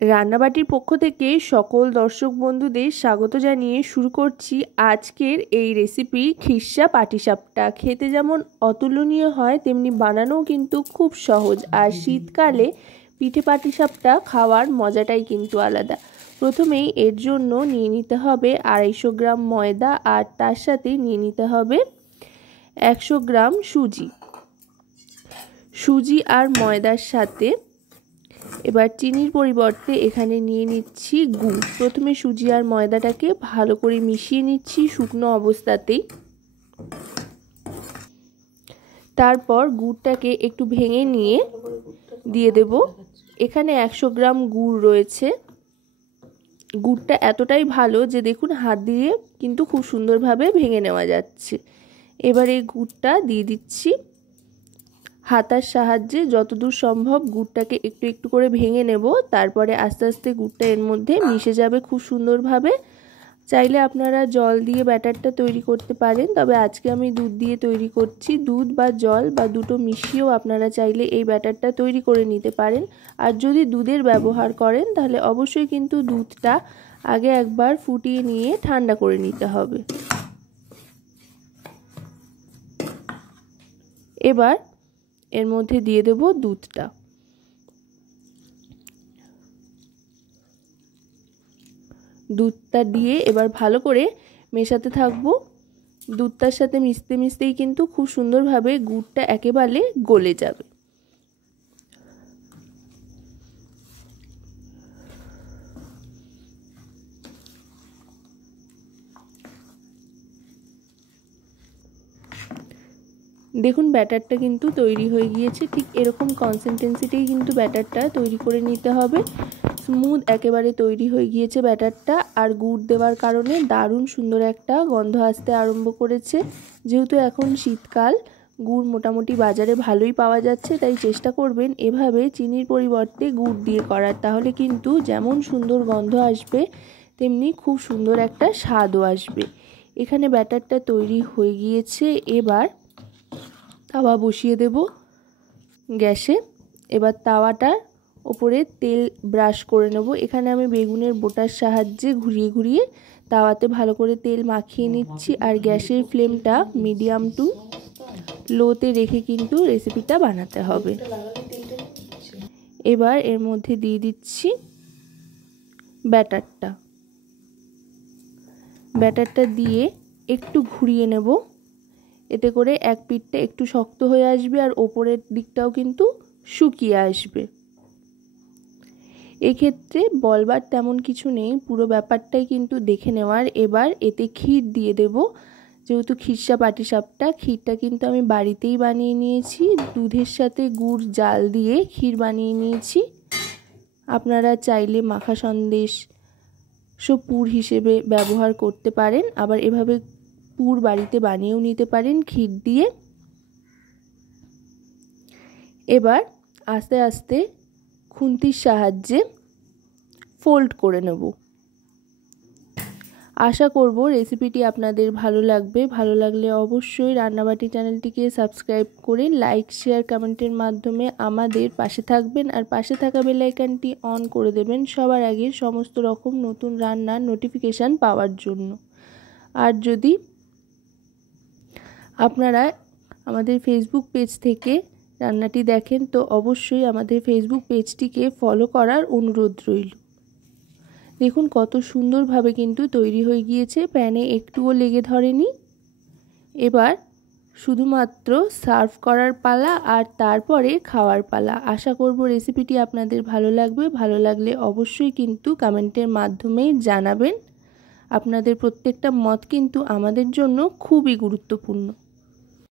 রান্নাবাটির পক্ষ থেকে সকল দর্শক বন্ধুদের স্বাগত জানিয়ে শুরু করছি আজকের এই রেসিপি খিরসা পাটিসাপটা। খেতে যেমন অতুলনীয় হয় তেমনি বানানোও কিন্তু খুব সহজ। আর শীতকালে পিঠে পাটিসাপটা খাওয়ার মজাটাই কিন্তু আলাদা। প্রথমেই এর জন্য নিয়ে নিতে হবে 250 গ্রাম ময়দা আর তার সাথে নিয়ে নিতে হবে 100 গ্রাম সুজি আর ময়দার সাথে এবার চিনির পরিবর্তে এখানে নিয়ে নিচ্ছি গুড়। প্রথমে সুজি আর ময়দাটাকে ভালো করে মিশিয়ে নিচ্ছি শুকনো অবস্থাতেই। তারপর গুড়টাকে একটু ভেঙে নিয়ে দিয়ে দেব। এখানে 100 গ্রাম গুড় রয়েছে। গুড়টা এতটাই ভালো যে দেখুন হাত দিয়ে কিন্তু খুব সুন্দরভাবে ভেঙে নেওয়া যাচ্ছে। এবার এই গুড়টা দিয়ে দিচ্ছি। হাতার সাহায্যে যতদূর সম্ভব গুড়টাকে একটু একটু করে ভেঙে নেব। তারপরে আস্তে আস্তে গুড়টা এর মধ্যে মিশে যাবে খুব সুন্দরভাবে। চাইলে আপনারা জল দিয়ে ব্যাটারটা তৈরি করতে পারেন, তবে আজকে আমি দুধ দিয়ে তৈরি করছি। দুধ বা জল বা দুটো মিশিয়েও আপনারা চাইলে এই ব্যাটারটা তৈরি করে নিতে পারেন। আর যদি দুধের ব্যবহার করেন তাহলে অবশ্যই কিন্তু দুধটা আগে একবার ফুটিয়ে নিয়ে ঠান্ডা করে নিতে হবে। এবার এর মধ্যে দিয়ে দেব দুধটা। দুধটা দিয়ে এবার ভালো করে মেশাতে থাকবো। দুধটার সাথে মিশতে মিশতেই কিন্তু খুব সুন্দরভাবে গুড়টা একেবারে গলে যাবে। দেখুন ব্যাটারটা কিন্তু তৈরি হয়ে গিয়েছে। ঠিক এরকম কনসিস্টেন্সিতেই কিন্তু ব্যাটারটা তৈরি করে নিতে হবে। স্মুথ একেবারে তৈরি হয়ে গিয়েছে ব্যাটারটা। আর গুড় দেওয়ার কারণে দারুণ সুন্দর একটা গন্ধ আসতে আরম্ভ করেছে। যেহেতু এখন শীতকাল, গুড় মোটামুটি বাজারে ভালোই পাওয়া যাচ্ছে, তাই চেষ্টা করবেন এভাবে চিনির পরিবর্তে গুড় দিয়ে করার। তাহলে কিন্তু যেমন সুন্দর গন্ধ আসবে তেমনি খুব সুন্দর একটা স্বাদও আসবে। এখানে ব্যাটারটা তৈরি হয়ে গিয়েছে। এবার তাওয়া বসিয়ে দেব গ্যাসে। এবার তাওয়াটার ওপরে তেল ব্রাশ করে নেব। এখানে আমি বেগুনের বোটার সাহায্যে ঘুরিয়ে ঘুরিয়ে তাওয়াতে ভালো করে তেল মাখিয়ে নিচ্ছি। আর গ্যাসের ফ্লেমটা মিডিয়াম টু লোতে রেখে কিন্তু রেসিপিটা বানাতে হবে। এবার এর মধ্যে দিয়ে দিচ্ছি ব্যাটারটা দিয়ে একটু ঘুরিয়ে নেব। এতে করে এক পিঠটা একটু শক্ত হয়ে আসবে আর ওপরের দিকটাও কিন্তু শুকিয়ে আসবে। এক্ষেত্রে বলবার তেমন কিছু নেই, পুরো ব্যাপারটাই কিন্তু দেখে নেওয়ার। এবার এতে ক্ষীর দিয়ে দেব। যেহেতু খিরসা পাটিসাপটা, ক্ষীরটা কিন্তু আমি বাড়িতেই বানিয়ে নিয়েছি। দুধের সাথে গুড় জাল দিয়ে ক্ষীর বানিয়ে নিয়েছি। আপনারা চাইলে মাখা সন্দেশ পুর হিসেবে ব্যবহার করতে পারেন, আবার এভাবে পুর বাড়িতে বানিয়েও নিতে পারেন ক্ষীর দিয়ে। এবার আস্তে আস্তে খুন্তির সাহায্যে ফোল্ড করে নেব। আশা করব রেসিপিটি আপনাদের ভালো লাগবে। ভালো লাগলে অবশ্যই রান্নাবাটি চ্যানেলটিকে সাবস্ক্রাইব করে লাইক শেয়ার কমেন্টের মাধ্যমে আমাদের পাশে থাকবেন। আর পাশে থাকা বেল আইকনটি অন করে দেবেন সবার আগে সমস্ত রকম নতুন রান্নার নোটিফিকেশান পাওয়ার জন্য। আর যদি আপনারা আমাদের ফেসবুক পেজ থেকে রান্নাটি দেখেন তো অবশ্যই আমাদের ফেসবুক পেজটিকে ফলো করার অনুরোধ রইল। দেখুন কত সুন্দরভাবে কিন্তু তৈরি হয়ে গিয়েছে, প্যানে একটুও লেগে ধরেনি। এবার শুধুমাত্র সার্ভ করার পালা আর তারপরে খাওয়ার পালা। আশা করব রেসিপিটি আপনাদের ভালো লাগবে। ভালো লাগলে অবশ্যই কিন্তু কমেন্টের মাধ্যমে জানাবেন। আপনাদের প্রত্যেকটা মত কিন্তু আমাদের জন্য খুবই গুরুত্বপূর্ণ।